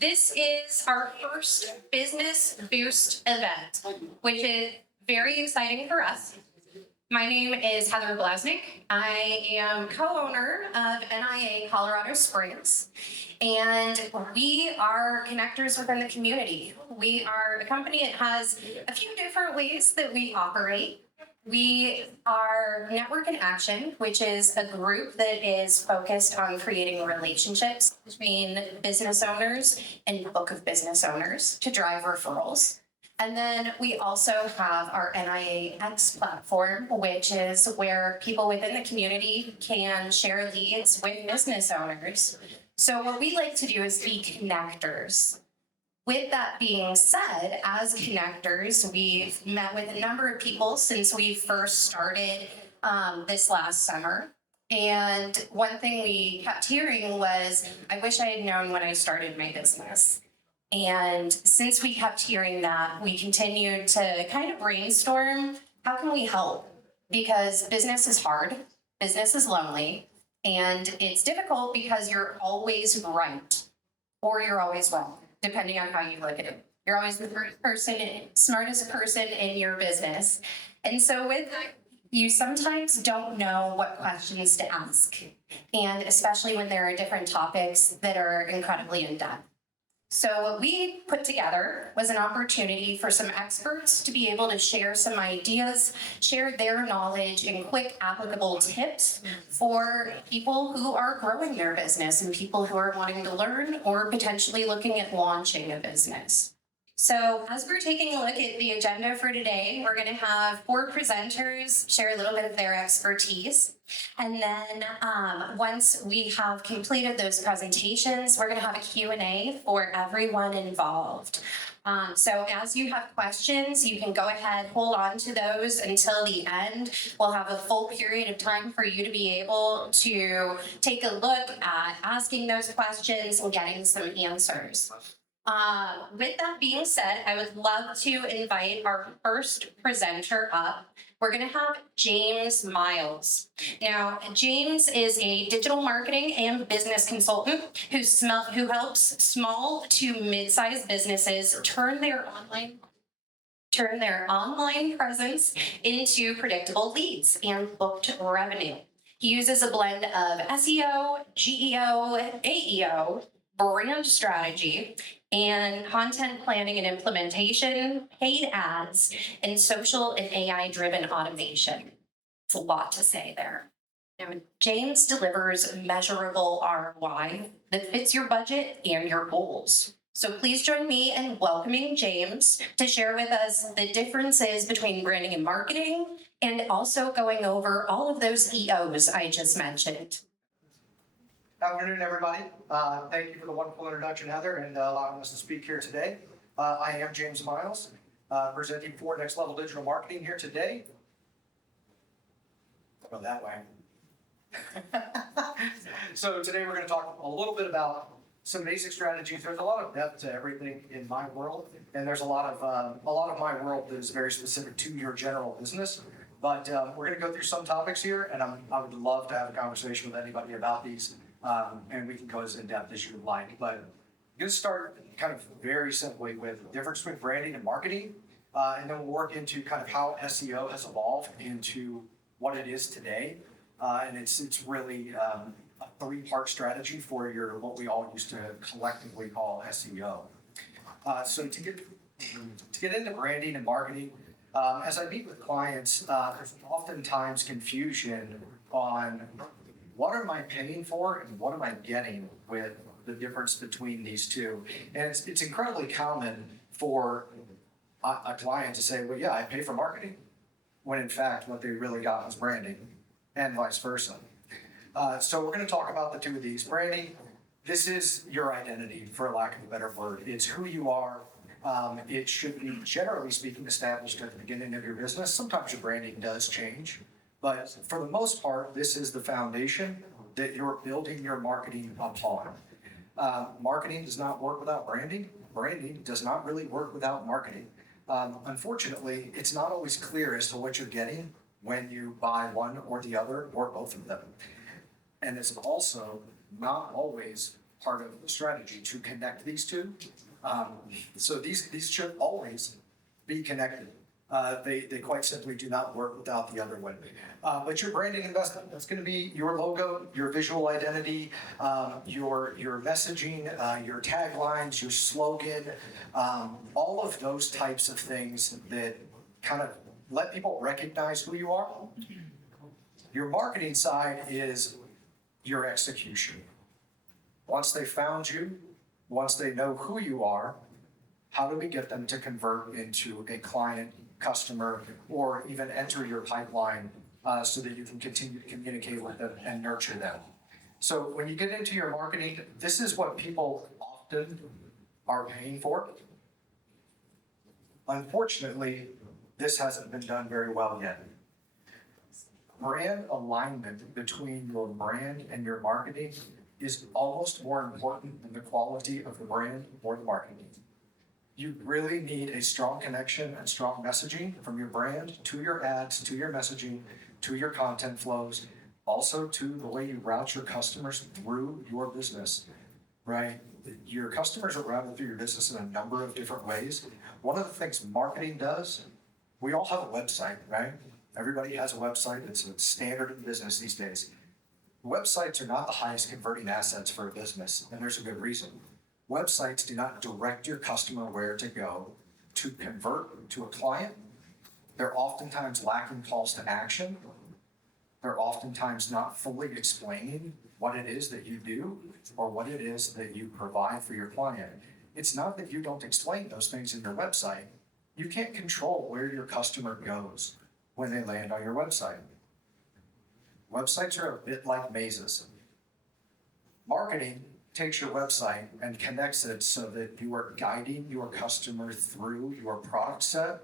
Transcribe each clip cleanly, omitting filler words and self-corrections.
This is our first Business Boost event, which is very exciting for us. My name is Heather Blasnick. I am co-owner of NIA Colorado Springs, and we are connectors within the community. We are a company that has a few different ways that we operate. We are Network in Action, which is a group that is focused on creating relationships between business owners and book of business owners to drive referrals. And then we also have our NIA X platform, which is where people within the community can share leads with business owners. So what we like to do is be connectors. With that being said, as connectors, we've met with a number of people since we first started this last summer. And one thing we kept hearing was, I wish I had known when I started my business. And since we kept hearing that, we continued to kind of brainstorm, how can we help? Because business is hard, business is lonely, and it's difficult because you're always right or you're always wrong, depending on how you look at it. You're always the smartest person in your business. And so with that, you sometimes don't know what questions to ask, and especially when there are different topics that are incredibly in-depth. So what we put together was an opportunity for some experts to be able to share some ideas, share their knowledge and quick applicable tips for people who are growing their business and people who are wanting to learn or potentially looking at launching a business. So as we're taking a look at the agenda for today, we're going to have 4 presenters share a little bit of their expertise. And then once we have completed those presentations, we're going to have a Q&A for everyone involved. So as you have questions, you can go ahead, hold on to those until the end. We'll have a full period of time for you to be able to take a look at asking those questions and getting some answers. With that being said, I would love to invite our first presenter up. We're going to have James Miles. Now, James is a digital marketing and business consultant who helps small to mid-sized businesses turn their online presence into predictable leads and booked revenue. He uses a blend of SEO, GEO, AEO, brand strategy, and content planning and implementation, paid ads, and social and AI-driven automation. It's a lot to say there. Now, James delivers measurable ROI that fits your budget and your goals. So please join me in welcoming James to share with us the differences between branding and marketing, and also going over all of those EOs I just mentioned. Good afternoon, everybody. Thank you for the wonderful introduction, Heather, and allowing us to speak here today. I am James Miles, presenting for Next Level Digital Marketing here today. Go that way. So today we're going to talk a little bit about some basic strategies. There's a lot of depth to everything in my world, and there's a lot of my world that is very specific to your general business. But we're going to go through some topics here, and I would love to have a conversation with anybody about these. And we can go as in-depth as you would like, but I'm going to start kind of very simply with the difference between branding and marketing, and then we'll work into kind of how SEO has evolved into what it is today, and it's really a 3-part strategy for your what we all used to collectively call SEO. So to get into branding and marketing, as I meet with clients, there's oftentimes confusion on what am I paying for and what am I getting with the difference between these two? And it's incredibly common for a client to say, well, yeah, I pay for marketing, when in fact what they really got was branding, and vice versa. So we're going to talk about the two of these. Branding, this is your identity, for lack of a better word. It's who you are. It should be, generally speaking, established at the beginning of your business. Sometimes your branding does change. But for the most part, this is the foundation that you're building your marketing upon. Marketing does not work without branding. Branding does not really work without marketing. Unfortunately, it's not always clear as to what you're getting when you buy one or the other or both of them. And it's also not always part of the strategy to connect these two. So these should always be connected. They quite simply do not work without the other one. But your branding investment, that's going to be your logo, your visual identity, your messaging, your taglines, your slogan, all of those types of things that kind of let people recognize who you are. Your marketing side is your execution. Once they found you, once they know who you are, how do we get them to convert into a client, customer, or even enter your pipeline so that you can continue to communicate with them and nurture them? So when you get into your marketing, this is what people often are paying for. Unfortunately, this hasn't been done very well yet. Brand alignment between your brand and your marketing is almost more important than the quality of the brand or the marketing. You really need a strong connection and strong messaging from your brand to your ads, to your messaging, to your content flows, also to the way you route your customers through your business, right? Your customers are routed through your business in a number of different ways. One of the things marketing does, we all have a website, right? Everybody has a website. It's a standard in business these days. Websites are not the highest converting assets for a business, and there's a good reason. Websites do not direct your customer where to go to convert to a client. They're oftentimes lacking calls to action. They're oftentimes not fully explaining what it is that you do or what it is that you provide for your client. It's not that you don't explain those things in your website. You can't control where your customer goes when they land on your website. Websites are a bit like mazes. Marketing takes your website and connects it so that you are guiding your customer through your product set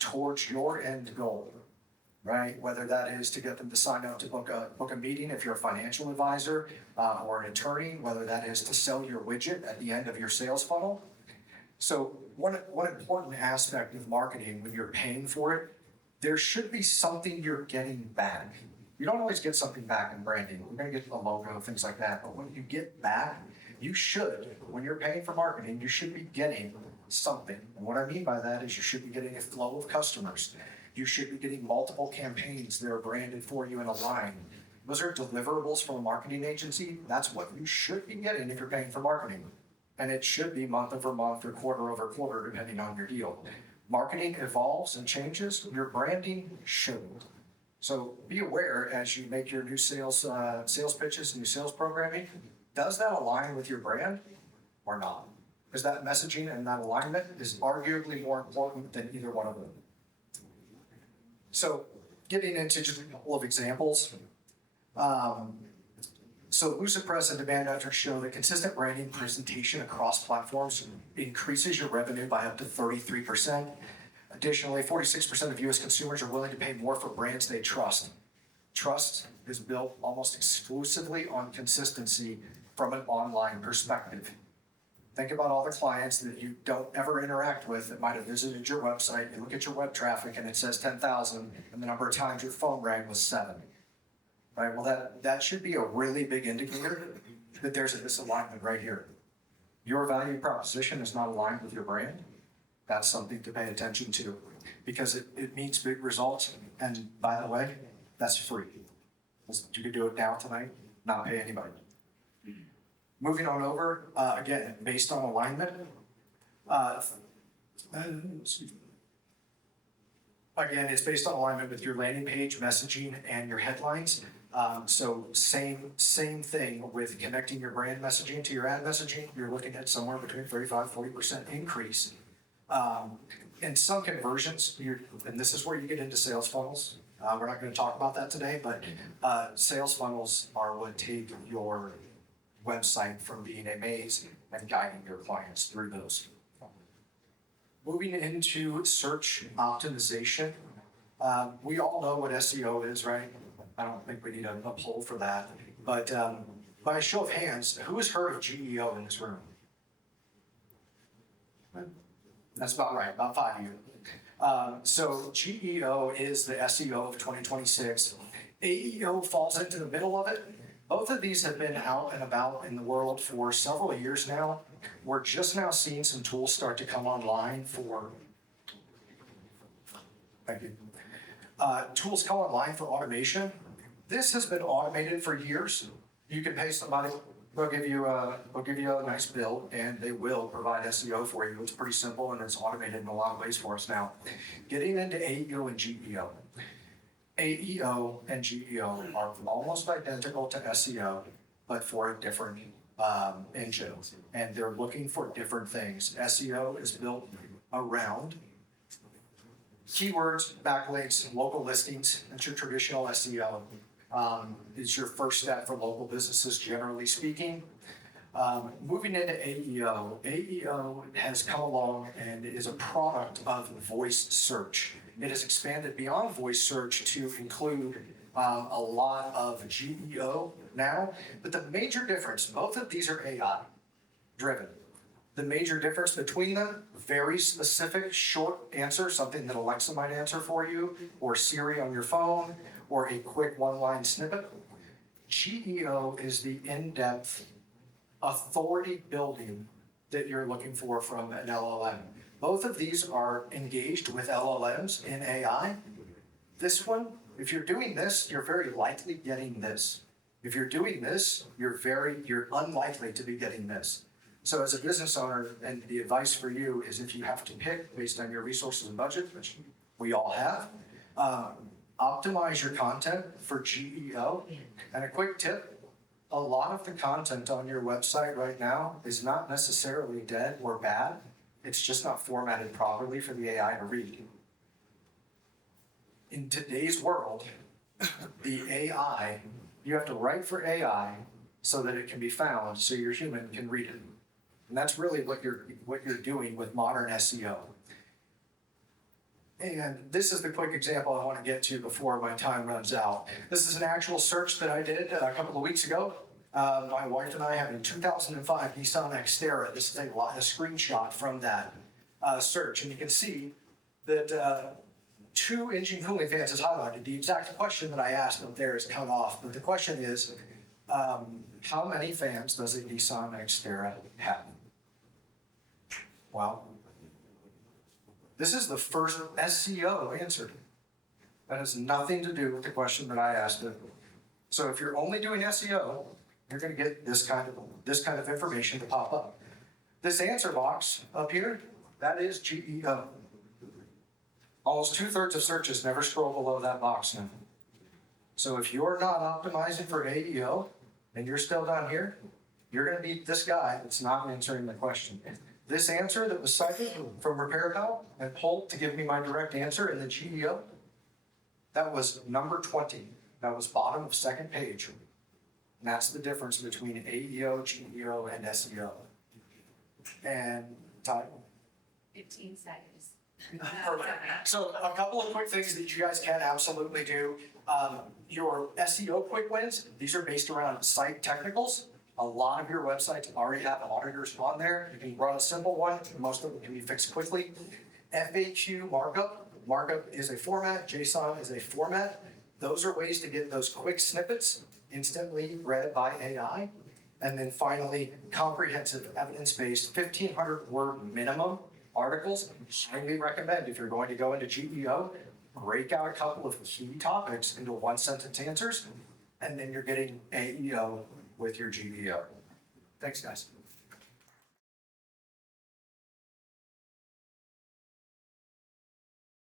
towards your end goal, right? Whether that is to get them to sign up to book a meeting if you're a financial advisor or an attorney, whether that is to sell your widget at the end of your sales funnel. So one important aspect of marketing when you're paying for it, there should be something you're getting back. You don't always get something back in branding. You're going to get a logo, things like that. But when you get back, you should, when you're paying for marketing, you should be getting something. And what I mean by that is you should be getting a flow of customers. You should be getting multiple campaigns that are branded for you and aligned. Those are deliverables from a marketing agency. That's what you should be getting if you're paying for marketing. And it should be month over month or quarter over quarter, depending on your deal. Marketing evolves and changes. Your branding shouldn't. So be aware as you make your new sales pitches and new sales programming, does that align with your brand or not? Because that messaging and that alignment is arguably more important than either one of them. So getting into just a couple of examples. So Lucid Press and demand metrics show that consistent branding presentation across platforms increases your revenue by up to 33%. Additionally, 46% of U.S. consumers are willing to pay more for brands they trust. Trust is built almost exclusively on consistency from an online perspective. Think about all the clients that you don't ever interact with that might have visited your website. You look at your web traffic and it says 10,000, and the number of times your phone rang was 7. Right? Well, that should be a really big indicator that there's a misalignment right here. Your value proposition is not aligned with your brand. That's something to pay attention to because it means big results. And by the way, that's free. You can do it now tonight, not pay anybody. Moving on over, again, based on alignment. Again, it's based on alignment with your landing page, messaging, and your headlines. So same thing with connecting your brand messaging to your ad messaging. You're looking at somewhere between 35-40% increase. And some conversions, and this is where you get into sales funnels. We're not going to talk about that today, but sales funnels are what take your website from being a maze and guiding your clients through those. Moving into search optimization. We all know what SEO is, right? I don't think we need a poll for that. But by a show of hands, who has heard of GEO in this room? That's about right, about 5 of you. So GEO is the SEO of 2026. AEO falls into the middle of it. Both of these have been out and about in the world for several years now. We're just now seeing some tools start to come online for, thank you. Tools come online for automation. This has been automated for years. You can pay somebody, they'll give you a nice bill, and they will provide SEO for you. It's pretty simple, and it's automated in a lot of ways for us now. Getting into AEO and GEO. AEO and GEO are almost identical to SEO, but for a different engine, and they're looking for different things. SEO is built around keywords, backlinks, local listings. That's your traditional SEO. Is your first step for local businesses, generally speaking. Moving into AEO, AEO has come along and is a product of voice search. It has expanded beyond voice search to include a lot of GEO now, but the major difference, both of these are AI driven. The major difference between them, very specific short answer, something that Alexa might answer for you, or Siri on your phone, or a quick one-line snippet. GEO is the in-depth authority building that you're looking for from an LLM. Both of these are engaged with LLMs in AI. This one, if you're doing this, you're very likely getting this. If you're doing this, you're unlikely to be getting this. So as a business owner, and the advice for you is if you have to pick based on your resources and budget, which we all have, optimize your content for GEO. And a quick tip, a lot of the content on your website right now is not necessarily dead or bad. It's just not formatted properly for the AI to read. In today's world, the AI, you have to write for AI so that it can be found so your human can read it. And that's really what you're doing with modern SEO. And this is the quick example I want to get to before my time runs out. This is an actual search that I did a couple of weeks ago. My wife and I have a 2005 Nissan Xterra. This is a screenshot from that search. And you can see that 2 engine cooling fans is highlighted. The exact question that I asked up there is cut off. But the question is, how many fans does a Nissan Xterra have? Well, this is the first SEO answered. That has nothing to do with the question that I asked it. So if you're only doing SEO, you're going to get this kind of information to pop up. This answer box up here, that is GEO. Almost 2/3 of searches never scroll below that box now. So if you're not optimizing for AEO and you're still down here, you're going to be this guy that's not answering the question. This answer that was cited from RepairPal and pulled to give me my direct answer in the GEO, that was number 20. That was bottom of second page. And that's the difference between AEO, GEO, and SEO. And time? 15 seconds. Perfect. So a couple of quick things that you guys can absolutely do. Your SEO quick wins, these are based around site technicals. A lot of your websites already have auditors on there. You can run a simple one. Most of them can be fixed quickly. FAQ markup. Markup is a format. JSON is a format. Those are ways to get those quick snippets instantly read by AI. And then finally, comprehensive evidence-based 1,500 word minimum articles. Highly recommend if you're going to go into GEO, break out a couple of key topics into 1-sentence answers, and then you're getting AEO with your GEO. Thanks, guys.